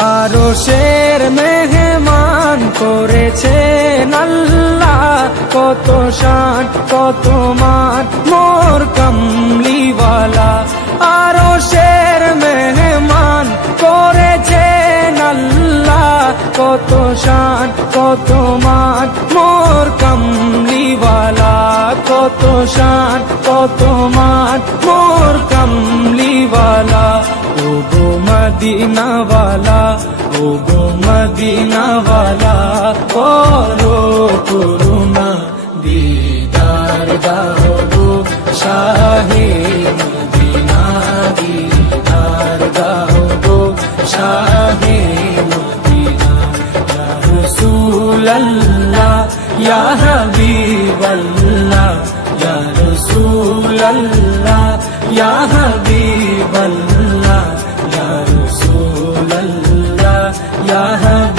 আরও শের মেহমান করেছে নাল্লা কত শান, কত মান, মোর কমলিওয়ালা। আরও শের মেহমান করেছে নাল্লা কত শান, কত মান, মোর কমলিওয়ালা। কত শান, কত মান, মোর কমলিওয়ালা ও গো মদিনাওয়ালা ও গো মদিনাওয়ালা করো করুণা, দিদার দাও গো শাহে মদিনা, দিদার দাও গো শাহে মদিনা। রসুল্লাহ ইয়া হাবিবাল্লাহ, ইয়া 啊。